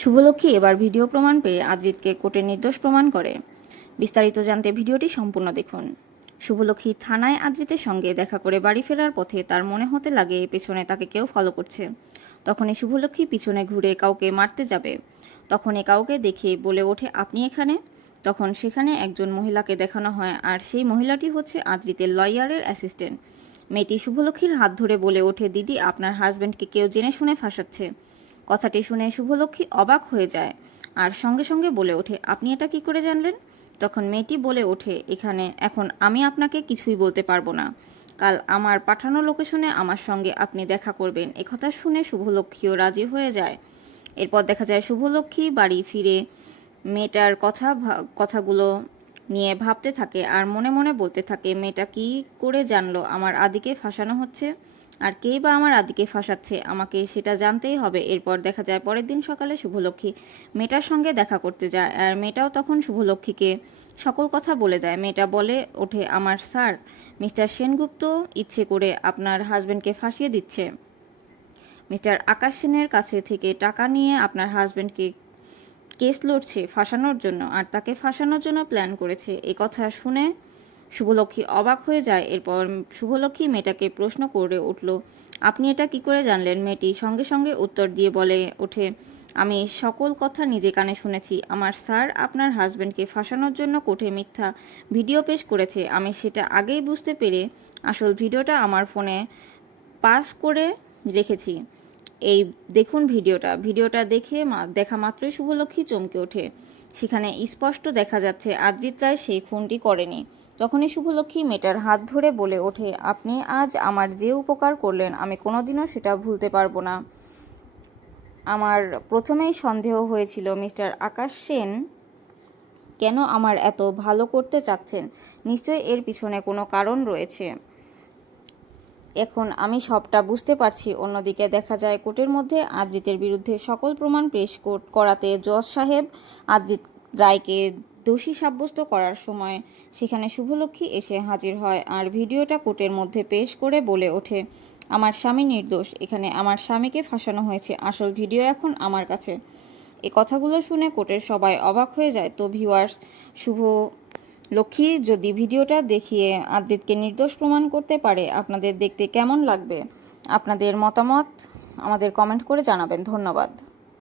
শুভলক্ষ্মী এবার ভিডিও প্রমাণ পেয়ে আদ্রিতকে কোর্টে নির্দোষ প্রমাণ করে। বিস্তারিত জানতে ভিডিওটি সম্পূর্ণ দেখুন। শুভলক্ষ্মী থানায় আদ্রিতের সঙ্গে দেখা করে বাড়ি ফেরার পথে তার মনে হতে লাগে পেছনে তাকে কেউ ফলো করছে। তখনই শুভলক্ষ্মী পিছনে ঘুরে কাউকে মারতে যাবে। তখনই কাউকে দেখে বলে ওঠে, আপনি এখানে? তখন সেখানে একজন মহিলাকে দেখানো হয়, আর সেই মহিলাটি হচ্ছে আদ্রিতের লয়ারের অ্যাসিস্ট্যান্ট। মেয়েটি শুভলক্ষ্মীর হাত ধরে বলে ওঠে, দিদি, আপনার হাজব্যান্ডকে কেউ জেনে শুনে ফাঁসাচ্ছে। কথাটি শুনে শুভলক্ষ্মী অবাক হয়ে যায় আর সঙ্গে সঙ্গে বলে ওঠে, আপনি এটা কি করে জানলেন? তখন মেয়েটি বলে ওঠে, এখন আমি আপনাকে কিছুই বলতে পারবো না। কাল আমার পাঠানো লোকেশনে আমার সঙ্গে আপনি দেখা করবেন। একথা শুনে শুভলক্ষ্মীও রাজি হয়ে যায়। এরপর দেখা যায় শুভলক্ষ্মী বাড়ি ফিরে মেয়েটার কথাগুলো নিয়ে ভাবতে থাকে আর মনে মনে বলতে থাকে, মেয়েটা কি করে জানলো আমার আদিকে ফাঁসানো হচ্ছে, আর কেই বা আমার আদিকে ফাঁসাচ্ছে, আমাকে সেটা জানতেই হবে। এরপর দেখা যায় পরের দিন সকালে শুভলক্ষ্মী মেয়েটার সঙ্গে দেখা করতে যায়, আর মেয়েটাও তখন শুভলক্ষ্মীকে সকল কথা বলে দেয়। মেয়েটা বলে ওঠে, আমার স্যার মিস্টার সেনগুপ্ত ইচ্ছে করে আপনার হাজবেন্ডকে ফাঁসিয়ে দিচ্ছে। মিস্টার আকাশ সেনের কাছে থেকে টাকা নিয়ে আপনার হাজবেন্ডকে কেস লড়ছে ফাঁসানোর জন্য, আর তাকে ফাঁসানোর জন্য প্ল্যান করেছে। এই কথা শুনে শুভলক্ষ্মী অবাক হয়ে যায়। এরপর শুভলক্ষ্মী মেয়েটাকে প্রশ্ন করে উঠল, আপনি এটা কি করে জানলেন? মেয়েটি সঙ্গে সঙ্গে উত্তর দিয়ে বলে ওঠে, আমি সকল কথা নিজে কানে শুনেছি। আমার স্যার আপনার হাজবেন্ডকে ফাঁসানোর জন্য কোর্টে মিথ্যা ভিডিও পেশ করেছে। আমি সেটা আগেই বুঝতে পেরে আসল ভিডিওটা আমার ফোনে পাস করে রেখেছি। এই দেখুন ভিডিওটা দেখা মাত্রই শুভলক্ষ্মী চমকে ওঠে। সেখানে স্পষ্ট দেখা যাচ্ছে আদ্রিত রায় সেই খুনটি করেনি। তখনই শুভলক্ষ্মী মেয়েটার হাত ধরে বলে ওঠে, আপনি আজ আমার যে উপকার করলেন আমি কোনোদিনও সেটা ভুলতে পারবো না। আমার প্রথমেই সন্দেহ হয়েছিল মিস্টার আকাশ সেন কেন আমার এত ভালো করতে চাচ্ছেন। নিশ্চয়ই এর পিছনে কোনো কারণ রয়েছে। এখন আমি সবটা বুঝতে পারছি। অন্যদিকে দেখা যায় কোর্টের মধ্যে আদ্রিতের বিরুদ্ধে সকল প্রমাণ পেশ করাতে জজ সাহেব আদ্রিত রায়কে দোষী সাব্যস্ত করার সময় সেখানে শুভলক্ষ্মী এসে হাজির হয়, আর ভিডিওটা কোর্টের মধ্যে পেশ করে বলে ওঠে, আমার স্বামী নির্দোষ। এখানে আমার স্বামীকে ফাঁসানো হয়েছে। আসল ভিডিও এখন আমার কাছে। এই কথাগুলো শুনে কোর্টের সবাই অবাক হয়ে যায়। তো ভিউয়ার্স, শুভ লক্ষ্মী যদি ভিডিওটা দেখিয়ে আদ্রিতকে নির্দোষ প্রমাণ করতে পারে, আপনাদের দেখতে কেমন লাগবে? আপনাদের মতামত আমাদের কমেন্ট করে জানাবেন। ধন্যবাদ।